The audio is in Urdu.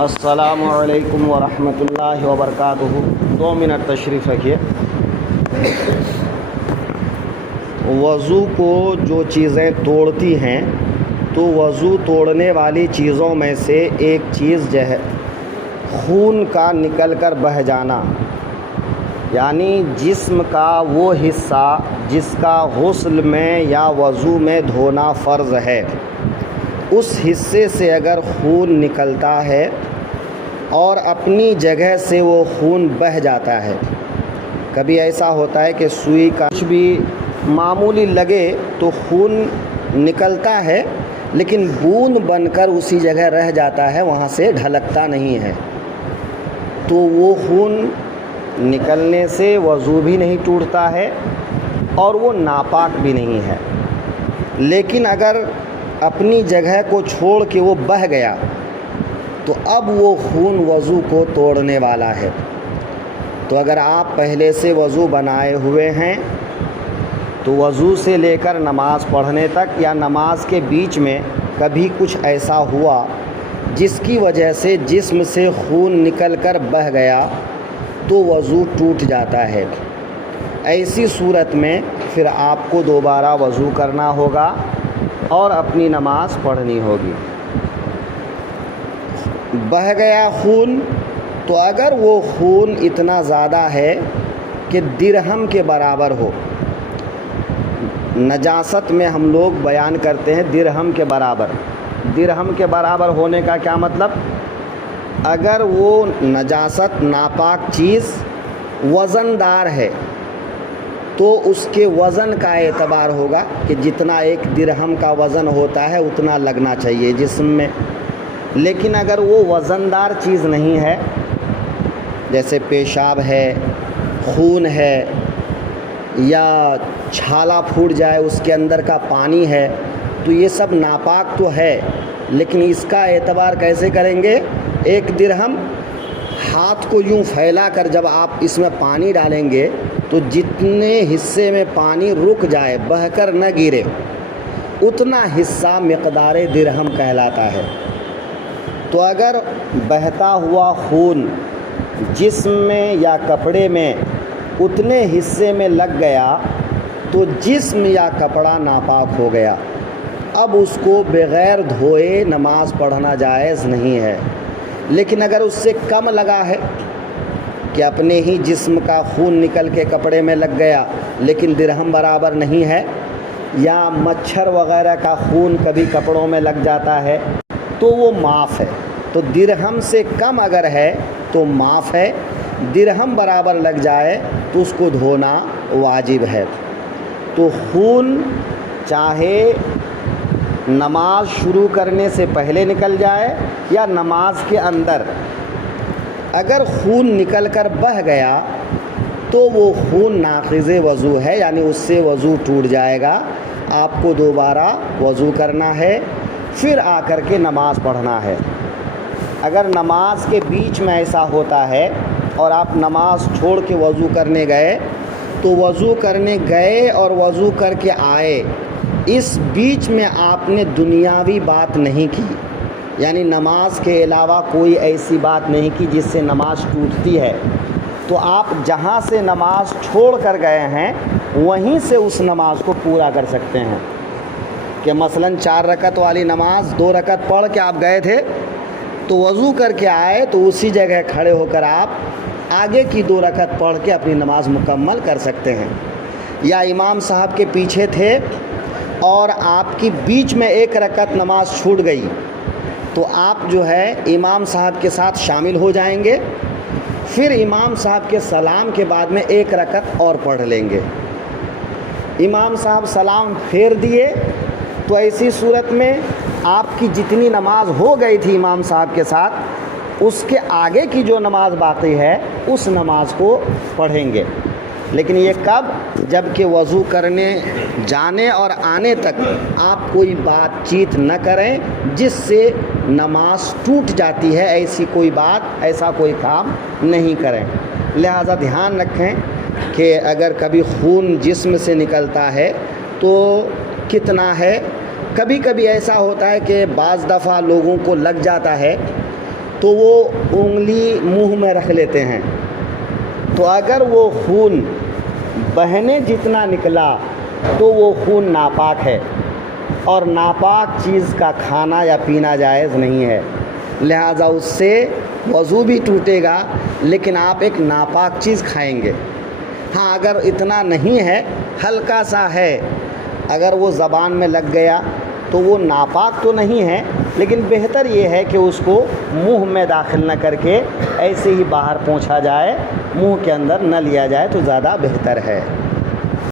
السلام علیکم ورحمۃ اللہ وبرکاتہ۔ 2 منٹ تشریف رکھیے۔ وضو کو جو چیزیں توڑتی ہیں تو وضو توڑنے والی چیزوں میں سے ایک چیز جو ہے خون کا نکل کر بہہ جانا، یعنی جسم کا وہ حصہ جس کا غسل میں یا وضو میں دھونا فرض ہے، اس حصے سے اگر خون نکلتا ہے اور اپنی جگہ سے وہ خون بہہ جاتا ہے، کبھی ایسا ہوتا ہے کہ سوئی کا کچھ بھی معمولی لگے تو خون نکلتا ہے لیکن بوند بن کر اسی جگہ رہ جاتا ہے، وہاں سے ڈھلکتا نہیں ہے، تو وہ خون نکلنے سے وضو بھی نہیں ٹوٹتا ہے اور وہ ناپاک بھی نہیں ہے۔ لیکن اگر اپنی جگہ کو چھوڑ کے وہ بہہ گیا تو اب وہ خون وضو کو توڑنے والا ہے۔ تو اگر آپ پہلے سے وضو بنائے ہوئے ہیں تو وضو سے لے کر نماز پڑھنے تک یا نماز کے بیچ میں کبھی کچھ ایسا ہوا جس کی وجہ سے جسم سے خون نکل کر بہہ گیا تو وضو ٹوٹ جاتا ہے۔ ایسی صورت میں پھر آپ کو دوبارہ وضو کرنا ہوگا اور اپنی نماز پڑھنی ہوگی۔ بہہ گیا خون، تو اگر وہ خون اتنا زیادہ ہے کہ درہم کے برابر ہو، نجاست میں ہم لوگ بیان کرتے ہیں درہم کے برابر۔ درہم کے برابر ہونے کا کیا مطلب؟ اگر وہ نجاست ناپاک چیز وزن دار ہے تو اس کے وزن کا اعتبار ہوگا کہ جتنا ایک درہم کا وزن ہوتا ہے اتنا لگنا چاہیے جسم میں۔ لیکن اگر وہ وزن دار چیز نہیں ہے، جیسے پیشاب ہے، خون ہے، یا چھالا پھوٹ جائے اس کے اندر کا پانی ہے، تو یہ سب ناپاک تو ہے، لیکن اس کا اعتبار کیسے کریں گے؟ ایک درہم ہاتھ کو یوں پھیلا کر جب آپ اس میں پانی ڈالیں گے تو جتنے حصے میں پانی رک جائے، بہہ کر نہ گرے، اتنا حصہ مقدار درہم کہلاتا ہے۔ تو اگر بہتا ہوا خون جسم میں یا کپڑے میں اتنے حصے میں لگ گیا تو جسم یا کپڑا ناپاک ہو گیا، اب اس کو بغیر دھوئے نماز پڑھنا جائز نہیں ہے۔ لیکن اگر اس سے کم لگا ہے کہ اپنے ہی جسم کا خون نکل کے کپڑے میں لگ گیا لیکن درہم برابر نہیں ہے، یا مچھر وغیرہ کا خون کبھی کپڑوں میں لگ جاتا ہے تو وہ معاف ہے۔ تو درہم سے کم اگر ہے تو معاف ہے، درہم برابر لگ جائے تو اس کو دھونا واجب ہے۔ تو خون چاہے نماز شروع کرنے سے پہلے نکل جائے یا نماز کے اندر، اگر خون نکل کر بہہ گیا تو وہ خون ناقض وضو ہے، یعنی اس سے وضو ٹوٹ جائے گا۔ آپ کو دوبارہ وضو کرنا ہے، پھر آ کر کے نماز پڑھنا ہے۔ اگر نماز کے بیچ میں ایسا ہوتا ہے اور آپ نماز چھوڑ کے وضو کرنے گئے تو وضو کرنے گئے اور وضو کر کے آئے، اس بیچ میں آپ نے دنیاوی بات نہیں کی، یعنی نماز کے علاوہ کوئی ایسی بات نہیں کی جس سے نماز ٹوٹتی ہے، تو آپ جہاں سے نماز چھوڑ کر گئے ہیں وہیں سے اس نماز کو پورا کر سکتے ہیں۔ کہ مثلاً 4 رکعت والی نماز 2 رکعت پڑھ کے آپ گئے تھے تو وضو کر کے آئے تو اسی جگہ کھڑے ہو کر آپ آگے کی 2 رکعت پڑھ کے اپنی نماز مکمل کر سکتے ہیں۔ یا امام صاحب کے پیچھے تھے اور آپ کی بیچ میں 1 رکعت نماز چھوٹ گئی تو آپ جو ہے امام صاحب کے ساتھ شامل ہو جائیں گے، پھر امام صاحب کے سلام کے بعد میں 1 رکعت اور پڑھ لیں گے۔ امام صاحب سلام پھیر دیے تو ایسی صورت میں آپ کی جتنی نماز ہو گئی تھی امام صاحب کے ساتھ، اس کے آگے کی جو نماز باقی ہے اس نماز کو پڑھیں گے۔ لیکن یہ کب؟ جب کہ وضو کرنے جانے اور آنے تک آپ کوئی بات چیت نہ کریں جس سے نماز ٹوٹ جاتی ہے، ایسی کوئی بات، ایسا کوئی کام نہیں کریں۔ لہذا دھیان رکھیں کہ اگر کبھی خون جسم سے نکلتا ہے تو کتنا ہے۔ کبھی کبھی ایسا ہوتا ہے کہ بعض دفعہ لوگوں کو لگ جاتا ہے تو وہ انگلی منہ میں رکھ لیتے ہیں، تو اگر وہ خون بہنے جتنا نکلا تو وہ خون ناپاک ہے، اور ناپاک چیز کا کھانا یا پینا جائز نہیں ہے، لہٰذا اس سے وضو بھی ٹوٹے گا لیکن آپ ایک ناپاک چیز کھائیں گے۔ ہاں اگر اتنا نہیں ہے، ہلکا سا ہے، اگر وہ زبان میں لگ گیا تو وہ ناپاک تو نہیں ہے، لیکن بہتر یہ ہے کہ اس کو منہ میں داخل نہ کر کے ایسے ہی باہر پہنچا جائے، منہ کے اندر نہ لیا جائے تو زیادہ بہتر ہے۔